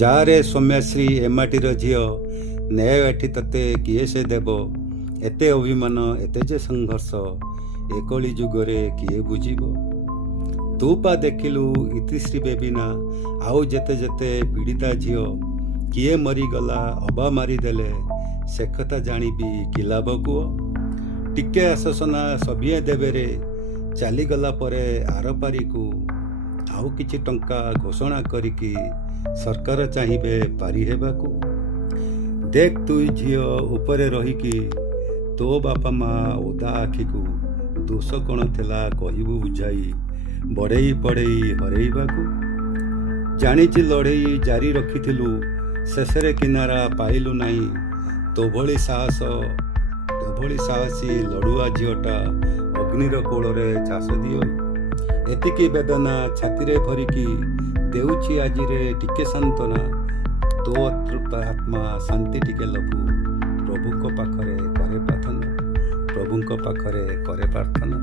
ଯାରେ ସୌମ୍ୟଶ୍ରୀ ଏ ମାଟିର ଝିଅ, ନ୍ୟାୟ ଏଠି ତତେ କିଏ ସେ ଦେବ? ଏତେ ଅଭିମାନ ଏତେ ଯେ ସଂଘର୍ଷ, ଏ କଳି ଯୁଗରେ କିଏ ବୁଝିବ? ତୁ ପା ଦେଖିଲୁ ଇତିଶ୍ରୀ ବେବିନା, ଆଉ ଯେତେ ଯେତେ ପୀଡ଼ିତା ଝିଅ, କିଏ ମରିଗଲା ଅବା ମାରିଦେଲେ, ସେ କଥା ଜାଣିବି କି ଲାଭ କୁହ? ଟିକେ ଆଶ୍ୱାସନା ସଭିଏ ଦେବେରେ, ଚାଲିଗଲା ପରେ ଆରପାରିକୁ ଆଉ କିଛି ଟଙ୍କା ଘୋଷଣା କରିକି ସରକାର ଚାହିଁବେ ପାରି ହେବାକୁ। ଦେଖ ତୁଇ ଝିଅ ଉପରେ ରହିକି ତୋ ବାପା ମା ଓଦା ଆଖିକୁ ଦୋଷ କ'ଣ ଥିଲା କହିବୁ ବୁଝାଇ, ବଢ଼େଇ ପଢ଼େଇ ହରେଇବାକୁ। ଜାଣିଛି ଲଢ଼େଇ ଜାରି ରଖିଥିଲୁ, ଶେଷରେ କିନାରା ପାଇଲୁ ନାହିଁ। ତୋ ଭଳି ସାହସୀ ଲଢ଼ୁଆ ଝିଅଟା ଅଗ୍ନିର କୋଳରେ ଚାଷ ଦିଅ। ଏତିକି ବେଦନା ଛାତିରେ ଭରିକି ଦେଉଛି ଆଜିରେ ଟିକେ ସାନ୍ତ୍ୱନା। ତୋ ଅତୃପ୍ତ ଆତ୍ମା ଶାନ୍ତି ଟିକେ ଲଭୁ, ପ୍ରଭୁଙ୍କ ପାଖରେ କରେ ପ୍ରାର୍ଥନା।